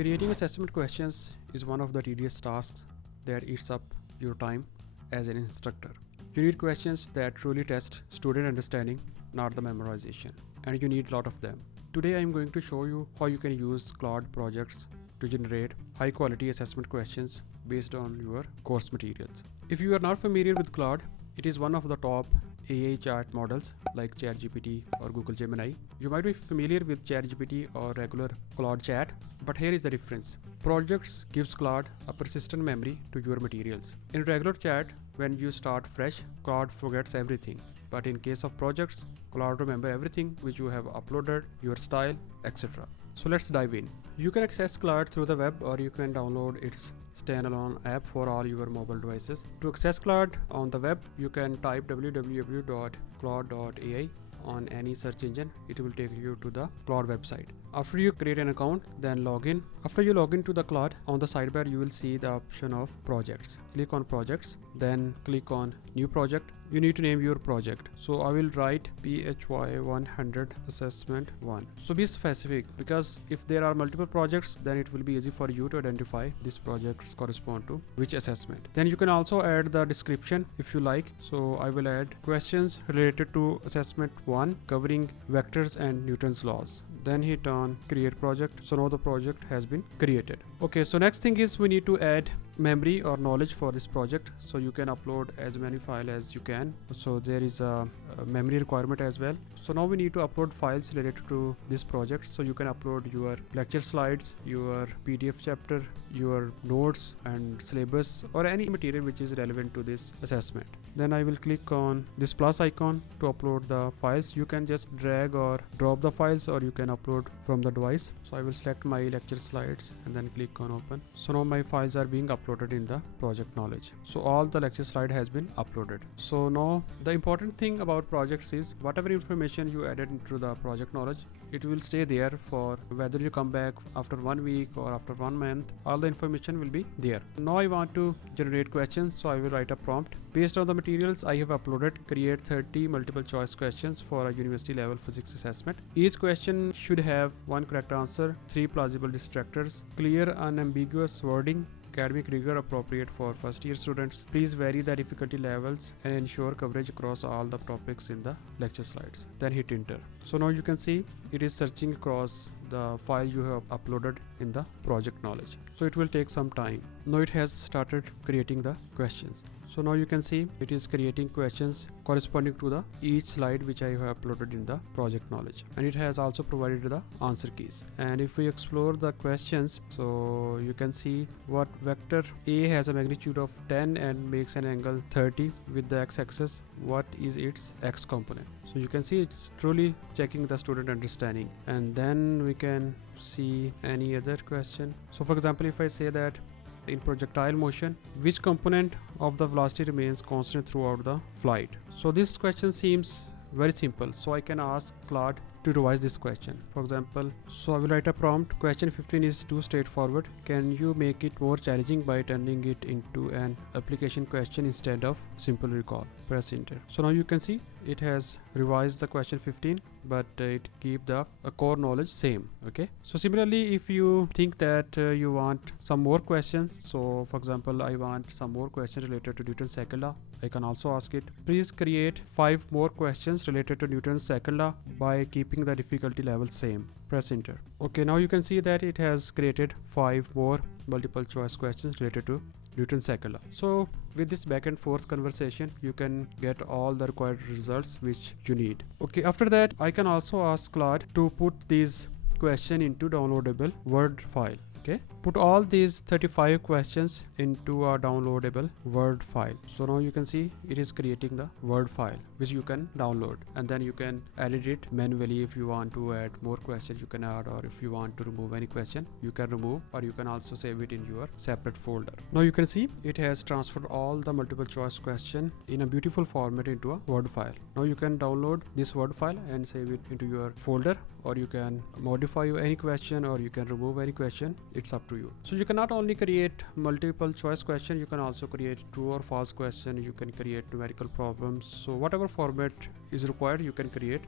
Creating assessment questions is one of the tedious tasks that eats up your time as an instructor. You need questions that truly test student understanding, not the memorization, and you need a lot of them. Today I am going to show you how you can use Claude projects to generate high quality assessment questions based on your course materials. If you are not familiar with Claude, it is one of the top AI chat models like ChatGPT or Google Gemini. You might be familiar with ChatGPT or regular Claude chat, but here is the difference. Projects gives Claude a persistent memory to your materials. In regular chat, when you start fresh, Claude forgets everything. But in case of projects, Claude remember everything which you have uploaded, your style, etc. So let's dive in. You can access Claude through the web, or you can download its standalone app for all your mobile devices. To access Claude on the web, you can type www.claude.ai on any search engine. It will take you to the Claude website. After you create an account, then log in. After you log into the Claude, on the sidebar you will see the option of projects. Click on projects, then click on new project. You need to name your project. So I will write PHY100 assessment 1. So be specific, because if there are multiple projects, then it will be easy for you to identify this projects correspond to which assessment. Then you can also add the description if you like. So I will add questions related to assessment 1 covering vectors and Newton's laws. Then hit on create project. So now the project has been created. Okay, so next thing is we need to add memory or knowledge for this project. So you can upload as many files as you can. So there is a memory requirement as well. So now we need to upload files related to this project. So you can upload your lecture slides, your PDF chapter, your notes and syllabus, or any material which is relevant to this assessment. Then I will click on this plus icon to upload the files. You can just drag or drop the files, or you can upload from the device. So I will select my lecture slides and then click on open. So now my files are being uploaded in the project knowledge. So all the lecture slide has been uploaded. So now the important thing about projects is whatever information you added into the project knowledge, it will stay there for whether you come back after 1 week or after 1 month. All the information will be there. Now I want to generate questions, so I will write a prompt. Based on the materials I have uploaded, create 30 multiple choice questions for a university level physics assessment. Each question should have 1 correct answer, 3 plausible distractors, clear unambiguous wording, academic rigor appropriate for first year students. Please vary the difficulty levels and ensure coverage across all the topics in the lecture slides. Then hit enter. So now you can see it is searching across the file you have uploaded in the project knowledge. So it will take some time. Now it has started creating the questions. So now you can see it is creating questions corresponding to the each slide which I have uploaded in the project knowledge, and it has also provided the answer keys. And if we explore the questions, so you can see what vector A has a magnitude of 10 and makes an angle 30 with the x-axis. What is its x component? So you can see it's truly checking the student understanding. And then we can see any other question. So for example, if I say that in projectile motion, which component of the velocity remains constant throughout the flight? So this question seems very simple, so I can ask Claude to revise this question. For example, so I will write a prompt. Question 15 is too straightforward. Can you make it more challenging by turning it into an application question instead of simple recall? Press enter. So now you can see it has revised the question 15, but it keep the core knowledge same. Okay, so similarly, if you think that you want some more questions, so for example I want some more questions related to Newton's second law, I can also ask it, please create 5 more questions related to Newton's second law by keeping the difficulty level same. Press enter. Okay, now you can see that it has created 5 more multiple choice questions related to Newton's second law. So with this back and forth conversation, you can get all the required results which you need. Okay, after that I can also ask Claude to put these question into downloadable Word file. Okay, put all these 35 questions into a downloadable Word file. So now you can see it is creating the Word file which you can download, and then you can edit it manually. If you want to add more questions, you can add, or if you want to remove any question, you can remove, or you can also save it in your separate folder. Now you can see it has transferred all the multiple choice question in a beautiful format into a Word file. Now you can download this Word file and save it into your folder, or you can modify any question, or you can remove any question. It's up to you. So you can not only create multiple choice question, you can also create true or false question, you can create numerical problems. So whatever format is required, you can create.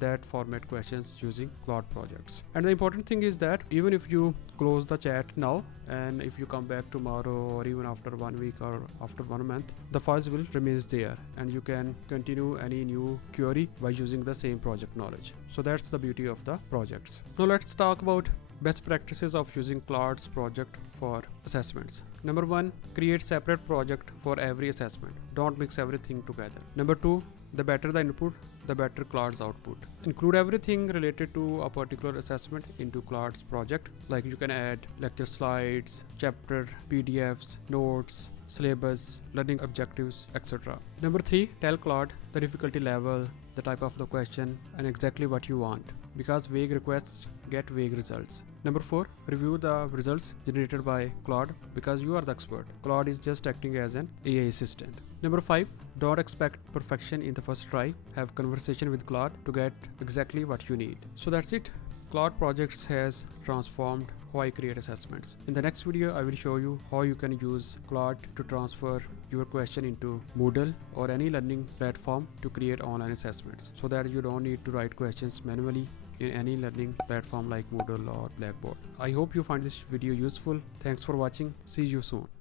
that format questions using Claude projects. And the important thing is that even if you close the chat now, and if you come back tomorrow or even after 1 week or after 1 month, the files will remains there and you can continue any new query by using the same project knowledge. So that's the beauty of the projects. Now let's talk about best practices of using Claude's project for assessments. Number 1, create separate project for every assessment. Don't mix everything together. Number 2, the better the input, the better Claude's output. Include everything related to a particular assessment into Claude's project. Like you can add lecture slides, chapter, PDFs, notes, syllabus, learning objectives, etc. Number 3, tell Claude the difficulty level, the type of the question, and exactly what you want, because vague requests get vague results. Number 4, review the results generated by Claude, because you are the expert. Claude is just acting as an AI assistant. Number 5, don't expect perfection in the first try. Have conversation with Claude to get exactly what you need. So that's it. Claude Projects has transformed how I create assessments. In the next video, I will show you how you can use Claude to transfer your question into Moodle or any learning platform to create online assessments, so that you don't need to write questions manually in any learning platform like Moodle or Blackboard. I hope you find this video useful. Thanks for watching. See you soon.